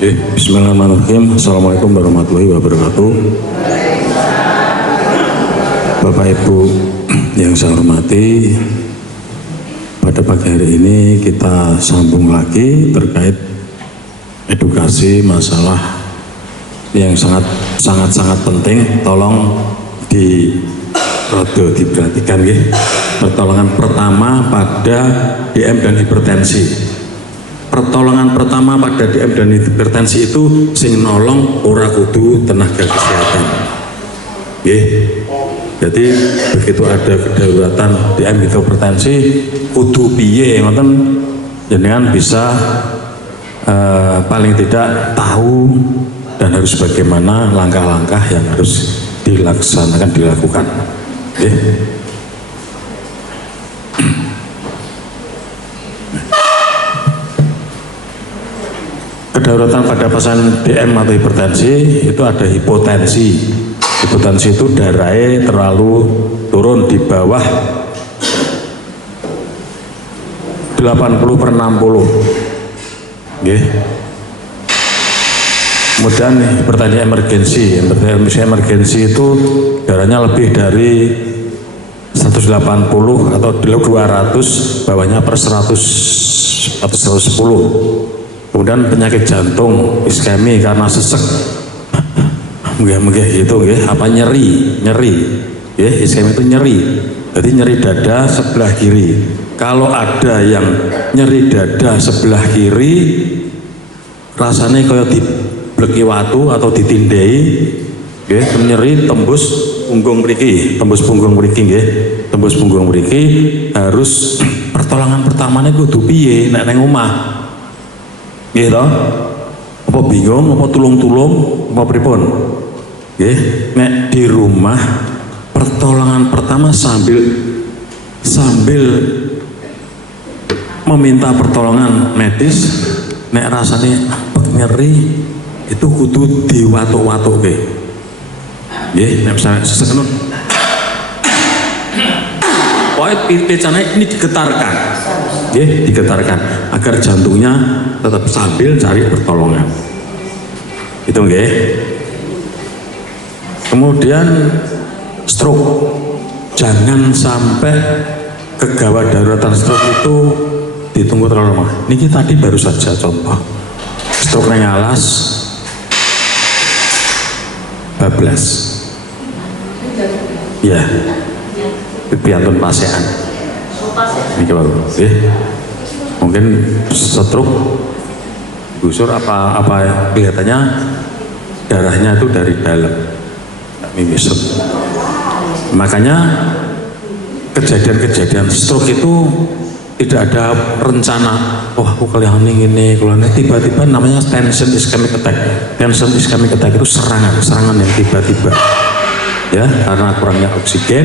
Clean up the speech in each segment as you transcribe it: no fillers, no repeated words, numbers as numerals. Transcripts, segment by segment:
Bismillahirrahmanirrahim. Assalamualaikum warahmatullahi wabarakatuh. Bapak Ibu yang saya hormati, pada pagi hari ini kita sambung lagi terkait edukasi masalah yang sangat penting. Tolong diperhatikan ya. Pertolongan pertama pada DM dan hipertensi. Pertolongan pertama pada DM dan hipertensi itu sing nolong ora kudu tenaga kesehatan. Jadi begitu ada kedaruratan DM hipertensi kudu piye ngoten jenengan bisa paling tidak tahu dan harus bagaimana langkah-langkah yang harus dilakukan. Kedaruratan pada pasien DM atau hipertensi itu ada hipotensi. Hipotensi itu darahnya terlalu turun di bawah 80/60. Kemudian hipertensi emergensi. Emergensi itu darahnya lebih dari 180 atau 200, bawahnya per 100 atau 110. Kemudian penyakit jantung, iskemi karena sesek, gitu, apa nyeri, iskemi itu nyeri, jadi nyeri dada sebelah kiri. Kalau ada yang nyeri dada sebelah kiri, rasanya kayak dibleki watu atau ditindai, nyeri tembus punggung mriki, tembus punggung mriki, harus pertolongan pertamanya kudu piye nek nang omah. Gitu, apa bingung, apa tulung-tulung, apa pripun? Nek di rumah pertolongan pertama sambil meminta pertolongan medis, nek rasanya nyeri itu kudu diwatuk-watuk nek misalnya sesenun, pecahnya ini digetarkan agar jantungnya tetap stabil, cari pertolongan itu Kemudian stroke, jangan sampai kegawat daruratan stroke itu ditunggu terlalu lama. Ini tadi baru saja contoh stroke nang alas bablas ya, piantun pasean ini baru mungkin stroke gusur apa kelihatannya darahnya itu dari dalam mimisut. Makanya kejadian-kejadian stroke itu tidak ada rencana, aku kelihatan ini tiba-tiba namanya tension ischemic attack. Tension ischemic attack itu serangan yang tiba-tiba ya, karena kurangnya oksigen.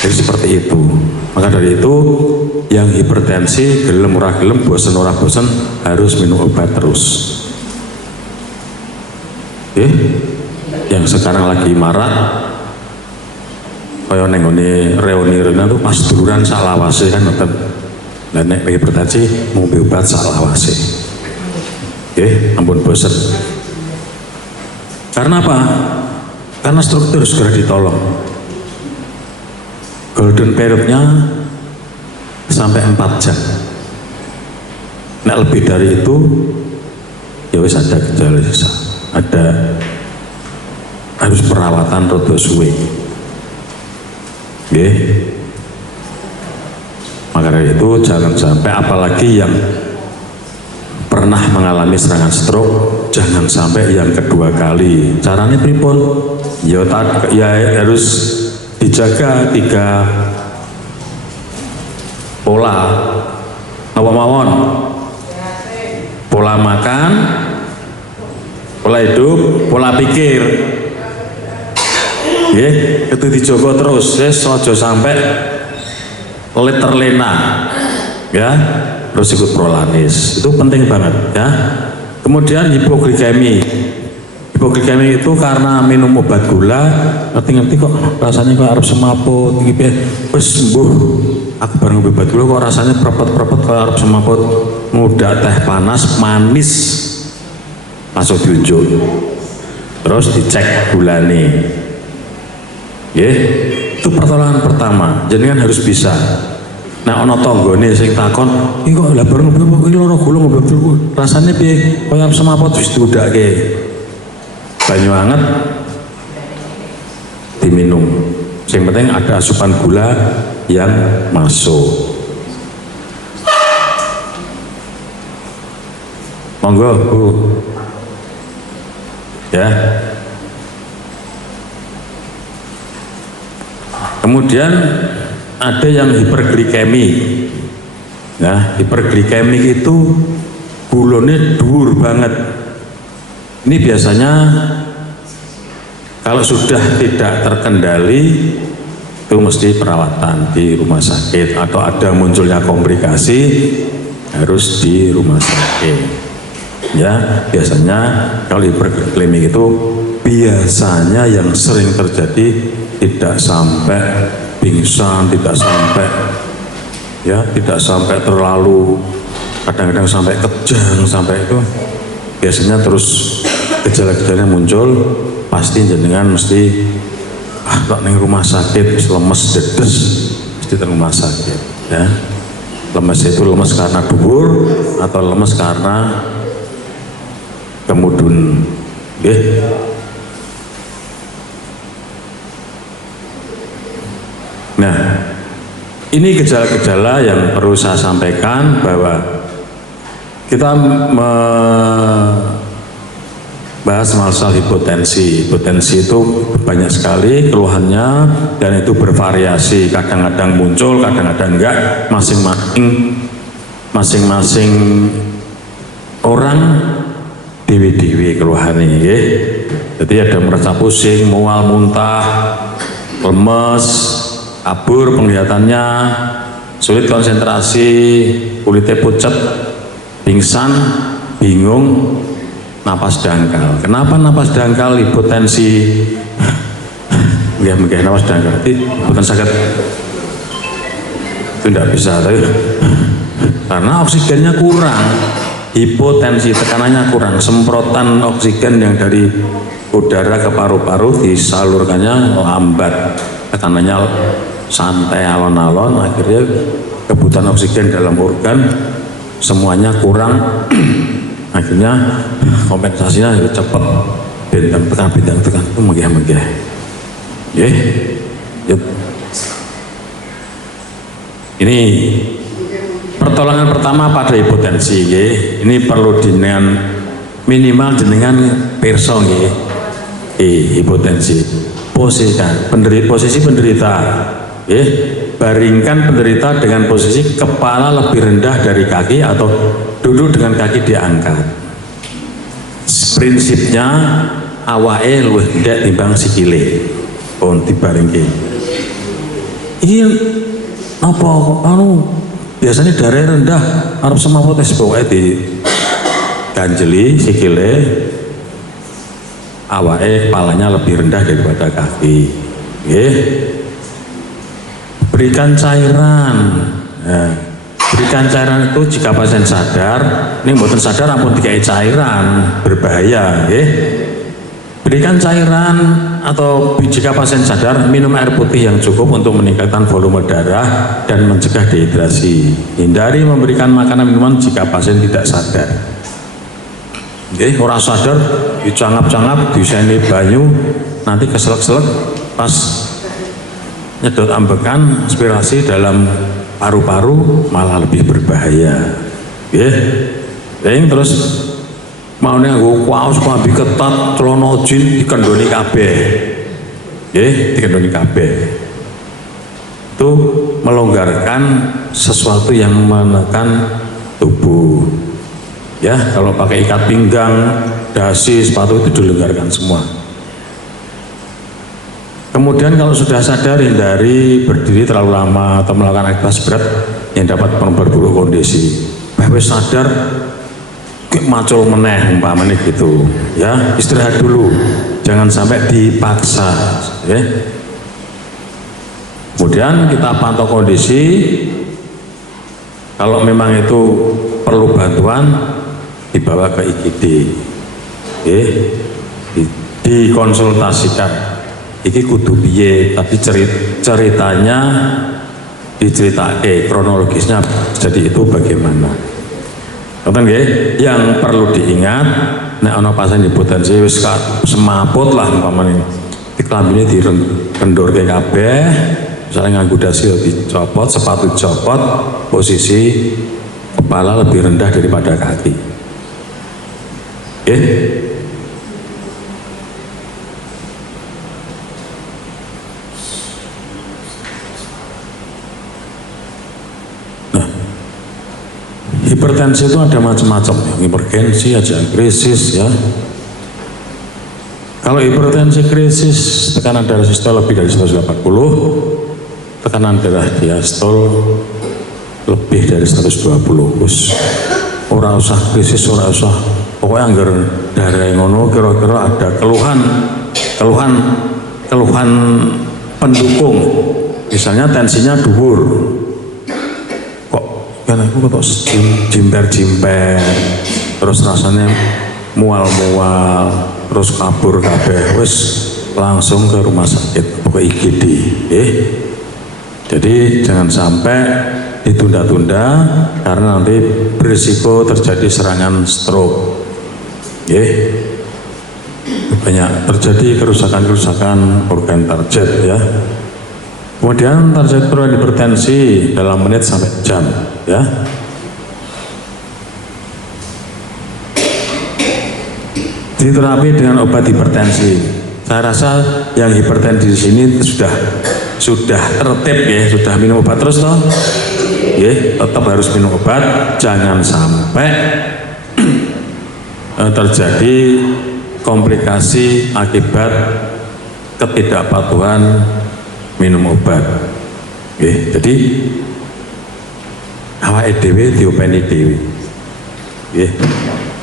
Jadi seperti itu. Maka dari itu yang hipertensi gelem ora gelem, bosen ora bosen harus minum obat terus. Yang sekarang lagi marak kaya ning ngene reuni itu pas duluran sak lawase kan ngoten. Lah nek hipertensi ngombe obat sak lawase. Ampun bosen. Karena apa? Karena struktur segera ditolong. Golden periodnya sampai 4 jam. Nek lebih dari itu ya wis ada gejala sisa, ada harus perawatan rada suwe. Maka dari itu jangan sampai, apalagi yang pernah mengalami serangan stroke, jangan sampai yang kedua kali. Caranya pripun? Ya harus dijaga 3 pola. Apa mawon? Pola makan, pola hidup, pola pikir. Itu dijogo terus, ojo sampai terlena, ya. Terus ikut prolanis, itu penting banget, ya. Kemudian hipoglikemi. Hipoglikemi itu karena minum obat gula, ngerti-ngerti kok rasanya kok harus semaput, wis sembuh. Aku bareng obat gula kok rasanya perepet-perepet kok harus semaput. Mudah teh panas, manis. langsung diunjuk, terus dicek gulane. Itu pertolongan pertama, jenengan harus bisa. Nah ana tanggane sing takon, "Iki kok lha bareng ngopo iki lara gula ngopo terus rasane piye?" Kaya semaput wis diudake. Banyu anget diminum. Yang penting ada asupan gula yang masuk. Monggo, Bu. Ya. Kemudian ada yang hiperglikemik. Nah, hiperglikemik itu gulanya dhuwur banget. Ini biasanya kalau sudah tidak terkendali itu mesti perawatan di rumah sakit, atau ada munculnya komplikasi harus di rumah sakit. Ya, biasanya kalau hiperglikemik itu biasanya yang sering terjadi tidak sampai pingsan, tidak sampai terlalu, kadang-kadang sampai kejang, sampai itu biasanya terus gejala-gejalanya muncul, pasti jenengan mesti kok ning rumah sakit lemes dedes, mesti ke rumah sakit ya. Lemes itu lemes karena dubur atau lemes karena kemudun. Nah, ini gejala-gejala yang perlu saya sampaikan, bahwa kita bahas masalah hipotensi. Hipotensi itu banyak sekali keluhannya dan itu bervariasi. Kadang-kadang muncul, kadang-kadang enggak. Masing-masing orang dewi-dewi keluhannya. Jadi ada merasa pusing, mual, muntah, lemes, kabur penglihatannya, sulit konsentrasi, kulitnya pucat, pingsan, bingung, napas dangkal. Kenapa napas dangkal? Hipotensi. Enggak napas dangkal. Bukan sakit. Itu tidak bisa. Tapi karena oksigennya kurang. Hipotensi, tekanannya kurang. Semprotan oksigen yang dari udara ke paru-paru disalurkannya lambat. Tekanannya santai, alon-alon, akhirnya kebutuhan oksigen dalam organ semuanya kurang. Akhirnya kompensasinya cepat, bintang tekan itu megah-megah. Ini pertolongan pertama pada hipotensi. Ini perlu dengan minimal jenengan pirsa hipotensi. Posisi penderita. Baringkan penderita dengan posisi kepala lebih rendah dari kaki atau duduk dengan kaki diangkat. Prinsipnya awake luwih ndak timbang sikile. Pun dibaringke. Iki napa biasanya darah rendah arep semaput wis pokoke di ganjeli sikile, awake kepalanya lebih rendah daripada kaki. Berikan cairan. Berikan cairan itu jika pasien sadar, ini mboten sadar ampun dikai cairan, berbahaya. Berikan cairan, atau jika pasien sadar, minum air putih yang cukup untuk meningkatkan volume darah dan mencegah dehidrasi. Hindari memberikan makanan minuman jika pasien tidak sadar. Orang sadar, dicangap-cangap, diseni banyu, nanti keselak-selak, pas nyedot ambekan aspirasi dalam paru-paru malah lebih berbahaya. Terus mau nganggo kaos klambi ketat, celana jin dikendoni kabeh. Dikendoni kabeh. Itu melonggarkan sesuatu yang menekan tubuh. Kalau pakai ikat pinggang, dasi, sepatu itu dilonggarkan semua. Kemudian kalau sudah sadar, hindari berdiri terlalu lama atau melakukan aktivitas berat yang dapat memperburuk kondisi. Wis sadar, macul meneh umpamanya gitu. Istirahat dulu, jangan sampai dipaksa. Kemudian kita pantau kondisi. Kalau memang itu perlu bantuan, dibawa ke IGD. dikonsultasikan iki kudu piye, tapi ceritanya diceritake kronologisnya jadi itu bagaimana. Ngoten nggih, yang perlu diingat nek ana pasien hipotensi wis semaput lah umpamane klambine direndurke kabeh, misalnya nganggo dasi dicopot, sepatu dicopot, posisi kepala lebih rendah daripada kaki. Oke? Nah, hipertensi itu ada macam-macam, hipertensi aja, krisis ya. Kalau hipertensi krisis, tekanan darah sistol lebih dari 180, tekanan darah diastol lebih dari 120. Ora usah krisis, ora usah. Pokoknya anggar darah yang ngono kira-kira ada keluhan pendukung. Misalnya tensinya dhuwur. Kok kan aku kok jimper-jimper, terus rasanya mual-mual, terus kabur kabeh, wis langsung ke rumah sakit ke IGD. Jadi jangan sampai ditunda-tunda karena nanti berisiko terjadi serangan stroke. Banyak terjadi kerusakan organ target ya. Kemudian target penurunan hipertensi dalam menit sampai jam ya. Diterapi dengan obat hipertensi. Saya rasa yang hipertensi di sini sudah tertib ya, sudah minum obat terus toh. Tetap harus minum obat, jangan sampai terjadi komplikasi akibat ketidakpatuhan minum obat. Jadi awake dhewe diopeni dhewe.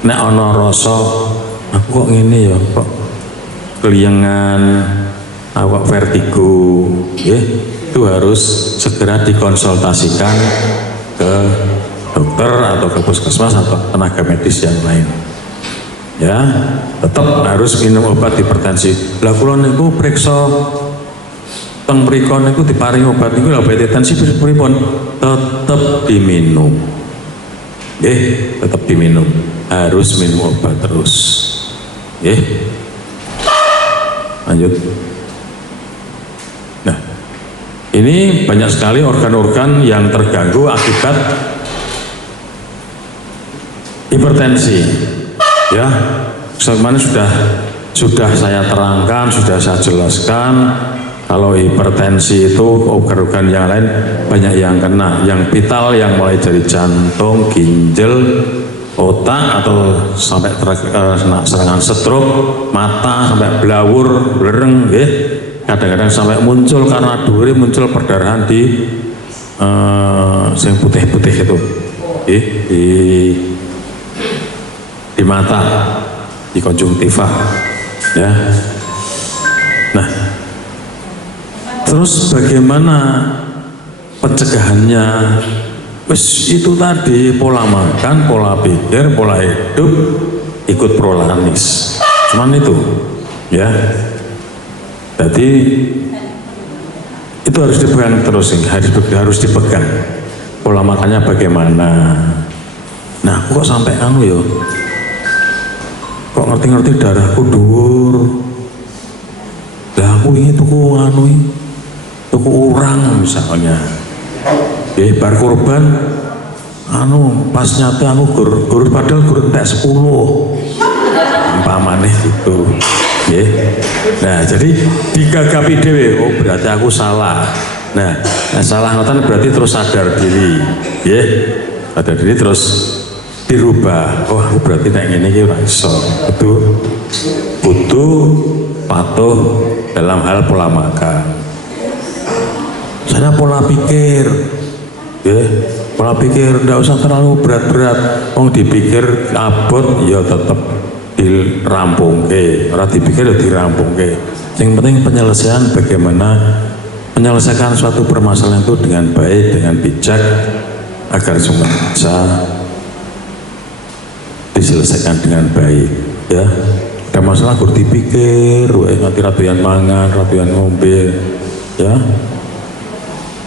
Nek ana rasa aku kok ngene ya, kok keliengan, aku kok vertigo, itu harus segera dikonsultasikan ke dokter atau ke puskesmas atau tenaga medis yang lain. Ya, tetap harus minum obat hipertensi. Lah kula niku priksa teng mriku niku diparing obat niku lha obat hipertensi pripun? Tetap diminum. Tetap diminum. Harus minum obat terus. Lanjut. Nah, ini banyak sekali organ-organ yang terganggu akibat hipertensi. Ya, sebagaimana sudah saya terangkan, sudah saya jelaskan. Kalau hipertensi itu organ-organ yang lain banyak yang kena, yang vital yang mulai dari jantung, ginjal, otak atau sampai serangan stroke, mata sampai blawur, blereng, kadang-kadang sampai muncul karena duri muncul perdarahan di yang putih-putih itu, di mata, di konjungtiva, ya. Nah, terus bagaimana pencegahannya? Wes itu tadi pola makan, pola pikir, pola hidup, ikut prolanis. Cuman itu, ya. Jadi itu harus dipegang terus, harus dipegang. Pola makannya bagaimana? Nah, aku kok sampai yo? Kok ngerti-ngerti darahku dhuwur? Lah aku ini tuku urang misalnya. Bar korban pas nyata aku gur padahal gur entek 10 umpamane gitu. Nah, jadi digagapi dhewe, oh berarti aku salah. Nah salah ngoten berarti terus sadar diri. Sadar diri terus dirubah. Oh, aku berarti nek ngene iki ora iso. Itu butuh patuh dalam hal pola makan. Saya pola pikir. Pola pikir tidak usah terlalu berat-berat. Dipikir abot ya tetap dirampungke, ora dipikir ya dirampungke. Yang penting penyelesaian, bagaimana menyelesaikan suatu permasalahan itu dengan baik, dengan bijak agar semua bisa diselesaikan dengan baik, ya. ada masalah gur dipikir, nganti ratuyan mangan, ratuyan ngombe, ya,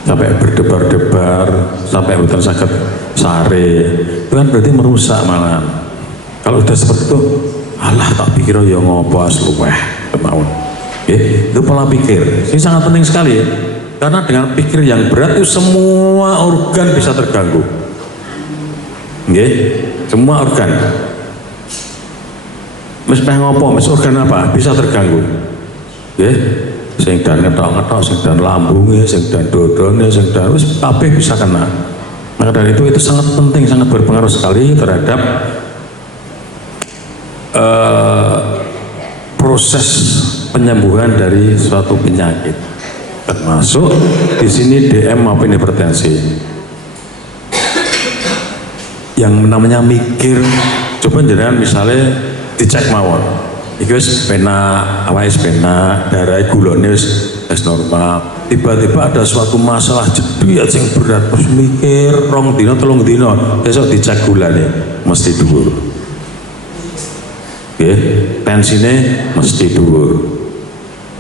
sampai berdebar-debar, sampai betul sakit sare, itu kan berarti merusak malah. Kalau udah seperti itu, alah tak pikir ya ngopo asluweh, kemauan. Itu pola pikir, ini sangat penting sekali ya, karena dengan pikir yang berat itu semua organ bisa terganggu. Semua organ. Mes pengen ngopo, mes organ apa bisa terganggu. Sing dan ngetok-ngetok, sing dan lambungnya, sing dan dodone, sing dan wis kabeh bisa kena. Maka dari itu sangat penting, sangat berpengaruh sekali terhadap proses penyembuhan dari suatu penyakit. Termasuk di sini DM maupun hipertensi. Yang namanya mikir, coba jangan misalnya dicek mawon, iki wis pena, awake pena, darah gulane wis normal. Tiba-tiba ada suatu masalah jeduyat sing berat, terus mikir 2 dina 3 dina, besok dicek gulane mesti dhuwur. Nggih, tensine mesti dhuwur.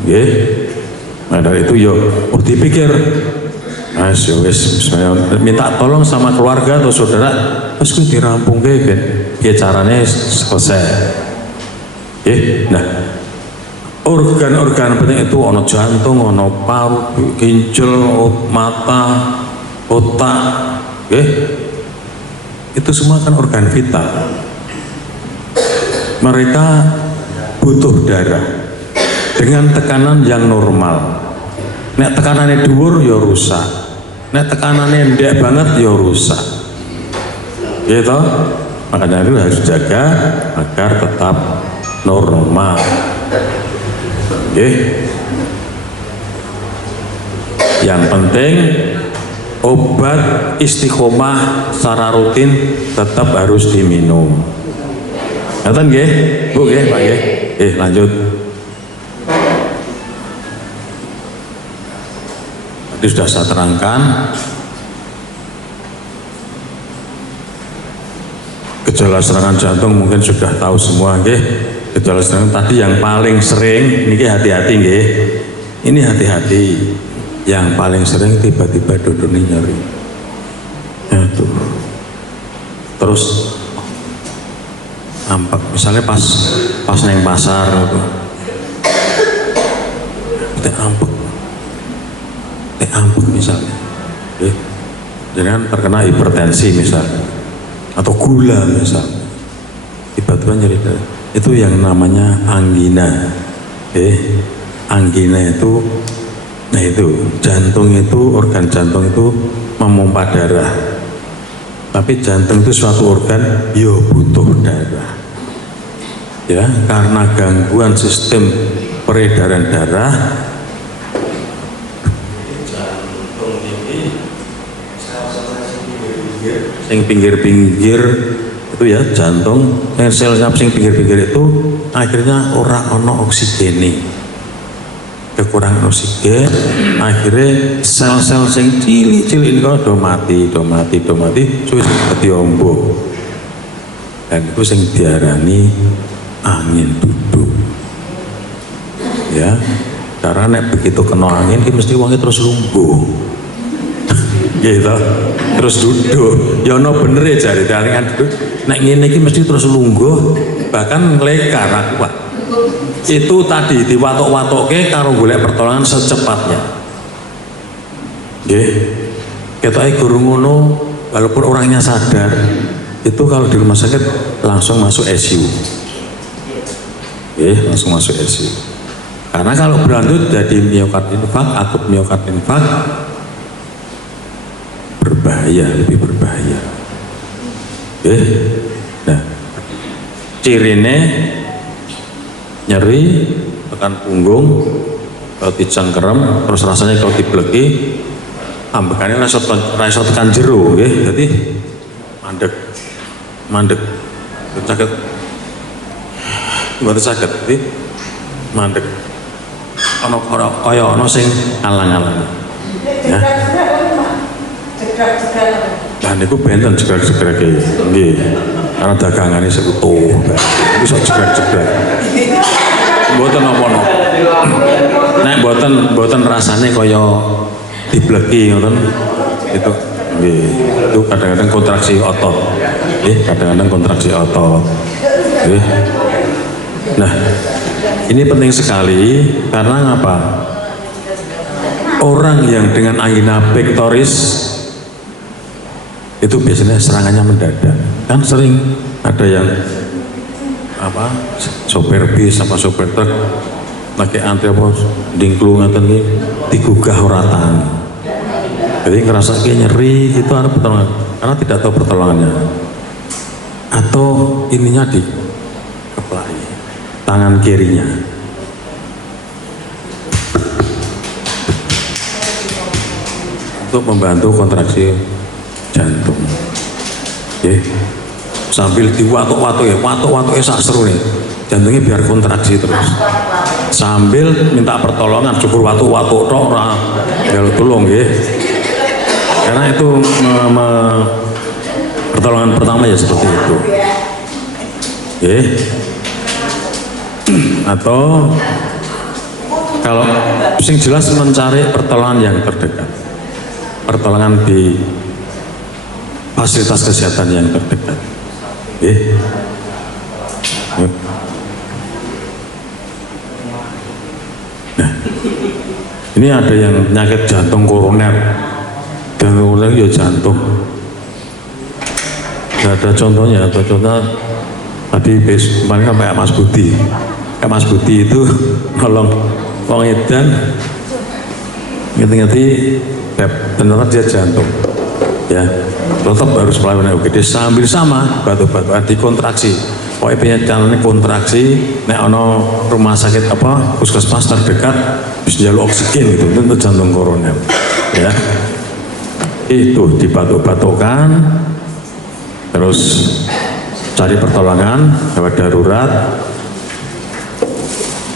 Nggih. Nah dari itu yo dipikir, wis minta tolong sama keluarga atau saudara, wis kuwi dirampungke ben piye carane selesai. Nah, organ-organ penting itu ono jantung, ono paru, ginjal, mata, otak, itu semua kan organ vital. Mereka butuh darah dengan tekanan yang normal. Nek tekanannya dhuwur ya rusak, nek tekanannya ndek banget ya rusak. Gitu, makanya itu harus jaga agar tetap normal. Yang penting obat istiqomah secara rutin tetap harus diminum. Ngeten nggih, Bu nggih, Pak nggih. Lanjut. Tadi sudah saya terangkan gejala serangan jantung, mungkin sudah tahu semua nggih. Gejala serangan tadi yang paling sering, ini hati-hati nggih. Ini hati-hati. Yang paling sering tiba-tiba dodone nyeri. Aduh. Terus nampak misalnya pas neng pasar kita ampek misalnya. Jangan terkena hipertensi misalnya atau gula misalnya. Tiba-tiba nyeri darah. Itu yang namanya angina. Angina itu, nah itu jantung itu, organ jantung itu memompa darah. Tapi jantung itu suatu organ, yo butuh darah. Ya, karena gangguan sistem peredaran darah, jantung ini sing pinggir-pinggir itu ya jantung, sel sing pinggir-pinggir itu akhirnya ora ono oksigen, kekurangan oksigen, akhirnya sel-sel sing cilik-cilik itu do mati, suwis dadi ombo. Dan itu sing diarani angin duduk. Ya, karena nek begitu kena angin ki mesti wonge terus lumpuh. Gitu, terus duduk. Ya ono bener ya jare kan duduk. Nek ngene iki mesti terus lungguh, bahkan nglekar aku, Pak. Itu tadi diwatok-watokke karo golek pertolongan secepatnya. Nggih. Ketoke guru ngono, walaupun orangnya sadar, itu kalau di rumah sakit langsung masuk ICU. Langsung masuk ICU. Karena kalau berlanjut jadi miokard infark, akut miokard infark, berbahaya, lebih berbahaya. Nah, cirine nyeri, tekan punggung, kalau dicengkerem, terus rasanya kalau dibleki, ambekannya rasa tekan jero, jadi mandek, sakit, buat sakit, jadi mandek. Kaya ono sing alang-alang. Ya. Dan itu benten jegrek-jegrek nggih. Karena dagangannya sekutu. Iku sok jegrek-jegrek. Mboten napa-napa. Nek mboten rasane kaya dibleki ngoten. Itu nggih, itu kadang-kadang kontraksi otot. Nggih, kadang-kadang kontraksi otot. Nggih. Nah, ini penting sekali karena apa? Orang yang dengan angina pectoris itu biasanya serangannya mendadak. Kan sering ada yang apa sopir bis sama sopir truk lagi antri apa dingklu ngaten iki digugah ora tahan. Jadi ngerasa kayak nyeri gitu ada pertolongan karena tidak tahu pertolongannya. Atau ininya di keplai tangan kirinya. Untuk membantu kontraksi jantung. Sambil diwatuk-watuk ya, watuk-watuknya sak seru nih, jantungnya biar kontraksi terus. Sambil minta pertolongan, syukur watuk-watuk tok ora jaluk tulung ya. Karena itu pertolongan pertama ya seperti itu. Atau kalau sing jelas mencari pertolongan yang terdekat. Pertolongan di fasilitas kesehatan yang terdekat. Nah, ini ada yang penyakit jantung koroner. Jantung koroner ya jantung. Gak ada contohnya, tadi kemarin kan kayak Mas Budi. Kayak Mas Budi itu nolong wong edan, ngerti-ngerti ternyata dia jantung. Ya, tetap harus melakukan UGD sambil sama batu-batu dikontraksi. Pokoknya caranya kontraksi, nek ono rumah sakit apa puskesmas terdekat bisa jalur oksigen gitu, itu jantung koroner. Ya, itu dibatuk-batukan, terus cari pertolongan lewat darurat.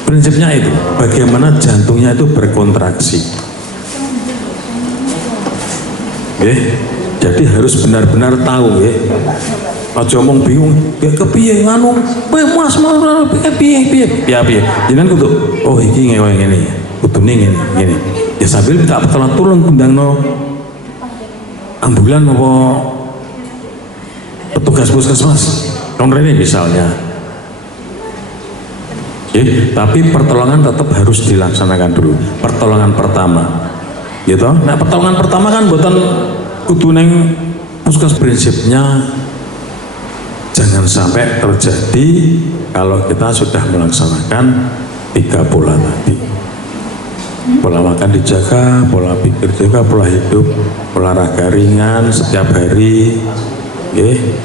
Prinsipnya itu, bagaimana jantungnya itu berkontraksi. Jadi harus benar-benar tahu ya. Aja omong bingung, ya kepiye nganu, mas piye. Jangan kudu, oh iki ngene, kudune ngene. Ya sambil minta pertolongan turun undangno ambulan apa petugas puskesmas. Ini misalnya. Tapi pertolongan tetap harus dilaksanakan dulu. Pertolongan pertama. Gitu. Nah, pertolongan pertama kan buatan kudu neng puskes, prinsipnya jangan sampai terjadi kalau kita sudah melaksanakan 3 pola tadi. Pola makan dijaga, pola pikir juga, pola hidup, olahraga ringan setiap hari.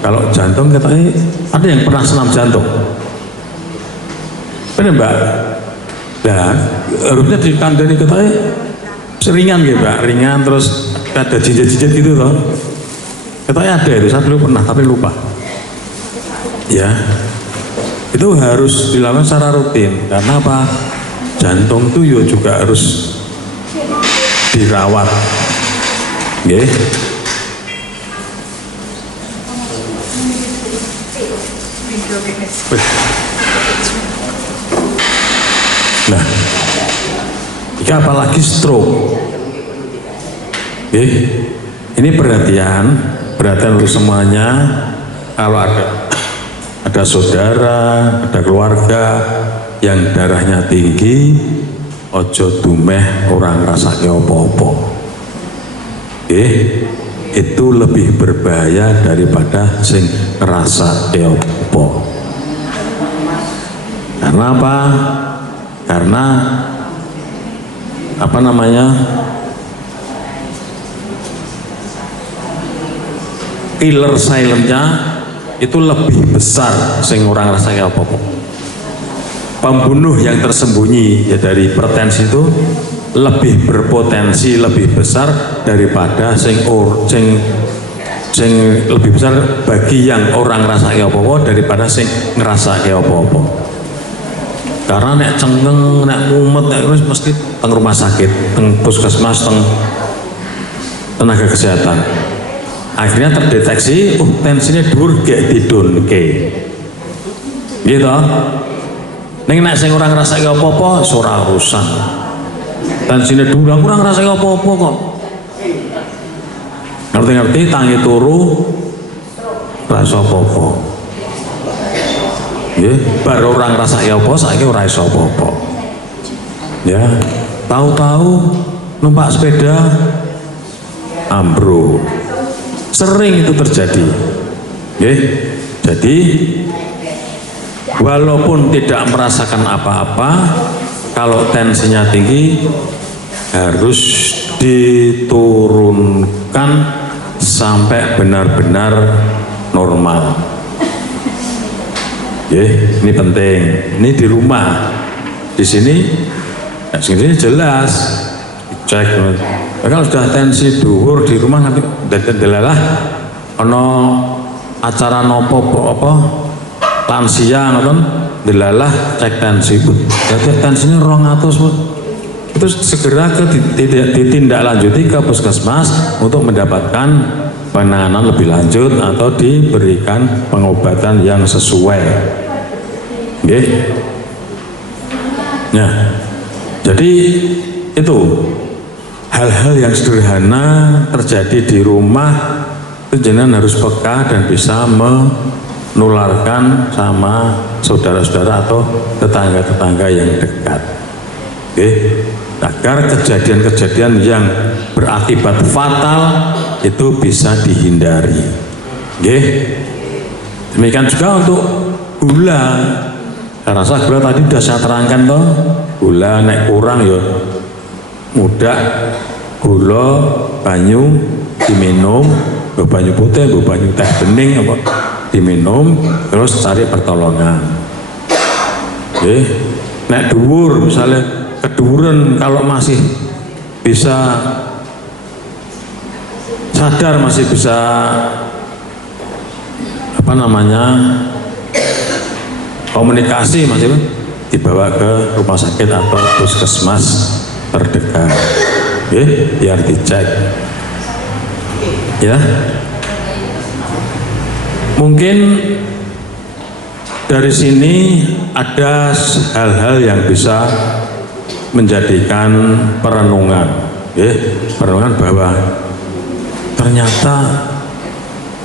Kalau jantung kita ada yang pernah senam jantung? Benar Mbak? Nah, harusnya dikandani kita seringan gitu Mbak, ringan terus ada jinjit-jinjit gitu loh. Katanya ada itu, saya dulu pernah tapi lupa. Ya, itu harus dilakukan secara rutin. Karena apa? Jantung itu juga harus dirawat. Nah, ini apalagi stroke. Ini perhatian untuk semuanya. Kalau ada saudara, ada keluarga yang darahnya tinggi, ojo dumeh orang rasake opo-opo. Itu lebih berbahaya daripada sing ngrasake opo. Karena apa? Karena apa namanya? Killer silentnya itu lebih besar sing orang rasanya apa-apa. Pembunuh yang tersembunyi ya dari hipertensi itu lebih berpotensi lebih besar daripada sing lebih besar bagi yang orang rasanya apa-apa daripada sing ngerasa kayak apa-apa. Karena nek cengeng, nek mumet, nek mesti teng rumah sakit, teng puskesmas, teng tenaga kesehatan. Akhirnya terdeteksi, tensinya dhuwur gek didunke. Gitu. Ning nek sing ora ngrasake apa-apa ora urusan. Tensine dhuwur ora ngrasake apa-apa kok. Ngerti-ngerti tangi turu rasa apa-apa. Nggih, bar ora ngrasake apa saiki ora iso apa-apa. Ya, tahu-tahu numpak sepeda ambruk. Sering itu terjadi. Nggih. Jadi walaupun tidak merasakan apa-apa, kalau tensinya tinggi harus diturunkan sampai benar-benar normal. Ini penting. Ini di rumah. Di sini jelas cek. Kalau sudah tensi dhuwur di rumah nanti delalah ono acara nopo apa lansia ngoten delalah cek tensi. Jadi tensinya 200 Bu. Itu segera ditindaklanjuti ke puskesmas untuk mendapatkan penanganan lebih lanjut atau diberikan pengobatan yang sesuai. Nggih. Nah, jadi itu hal-hal yang sederhana terjadi di rumah itu jenengan harus peka dan bisa menularkan sama saudara-saudara atau tetangga-tetangga yang dekat. Oke, agar kejadian-kejadian yang berakibat fatal itu bisa dihindari. Oke, demikian juga untuk gula. Saya rasa gula tadi sudah saya terangkan toh, gula naik kurang ya mudah, gula banyu diminum, banyu putih, banyu teh bening apa diminum, terus cari pertolongan. Oke, naik dhuwur misalnya keduren, kalau masih bisa sadar, masih bisa apa namanya komunikasi, masih dibawa ke rumah sakit atau puskesmas terdekat, biar dicek. Ya, mungkin dari sini ada hal-hal yang bisa menjadikan perenungan, perenungan bahwa ternyata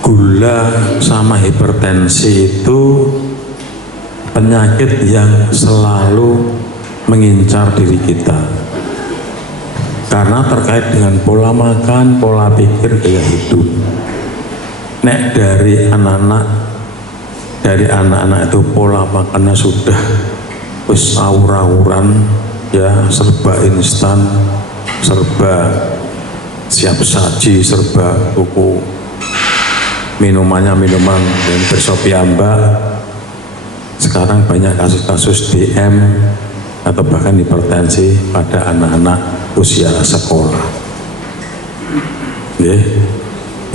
gula sama hipertensi itu penyakit yang selalu mengincar diri kita karena terkait dengan pola makan, pola pikir, gaya hidup. Nek dari anak-anak itu pola makannya sudah wis awur-awuran, ya serba instan, serba siap saji, serba tuku minumannya minuman yang bersopiyamba. Sekarang banyak kasus-kasus DM atau bahkan hipertensi pada anak-anak usia sekolah.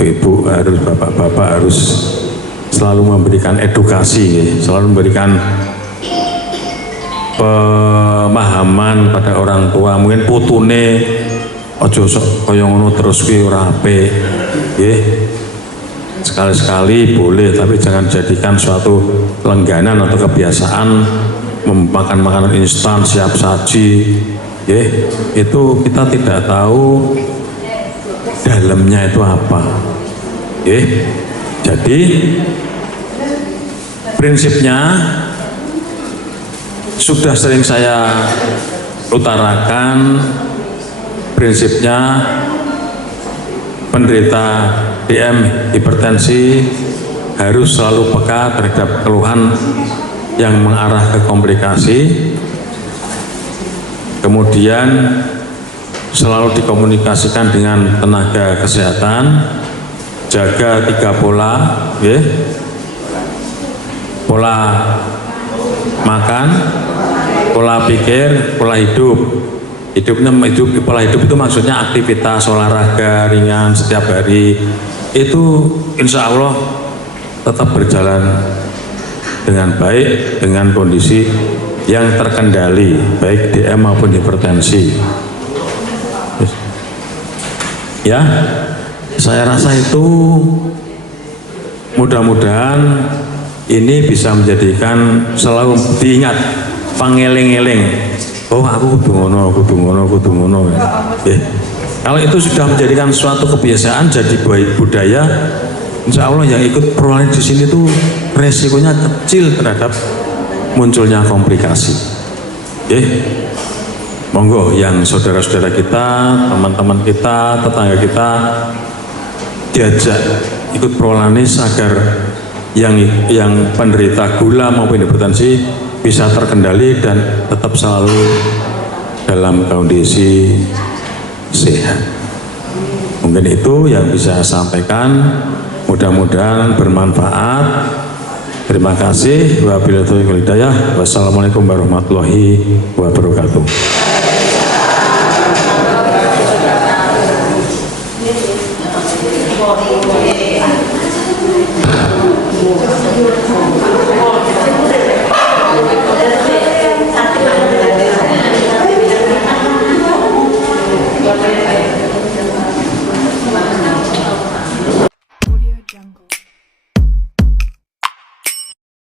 Ibu harus, bapak-bapak harus selalu memberikan edukasi, selalu memberikan pemahaman pada orang tua. Mungkin putune ojo sok kaya ngono terus kuwi ora apik. Sekali-sekali boleh, tapi jangan jadikan suatu lengganan atau kebiasaan memakan makanan instan siap saji. Itu kita tidak tahu dalamnya itu apa. Jadi prinsipnya sudah sering saya utarakan, prinsipnya penderita DM hipertensi harus selalu peka terhadap keluhan yang mengarah ke komplikasi, kemudian selalu dikomunikasikan dengan tenaga kesehatan, jaga 3 pola, pola makan, pola pikir, pola hidup. Pola hidup itu maksudnya aktivitas olahraga ringan setiap hari, itu insya Allah tetap berjalan dengan baik, dengan kondisi yang terkendali, baik DM maupun hipertensi. Ya, saya rasa itu mudah-mudahan ini bisa menjadikan selalu diingat pangeling-eling. Oh aku kudu ngono. Kalau itu sudah menjadikan suatu kebiasaan jadi budaya, insya Allah yang ikut perolahan di sini tuh resikonya kecil terhadap munculnya komplikasi. Monggo yang saudara-saudara kita, teman-teman kita, tetangga kita diajak ikut prolanis agar yang penderita gula maupun hipertensi bisa terkendali dan tetap selalu dalam kondisi sehat. Mungkin itu yang bisa saya sampaikan, mudah-mudahan bermanfaat. Terima kasih. Wabillahi taufiq wal hidayah. Wassalamualaikum warahmatullahi wabarakatuh. Oh,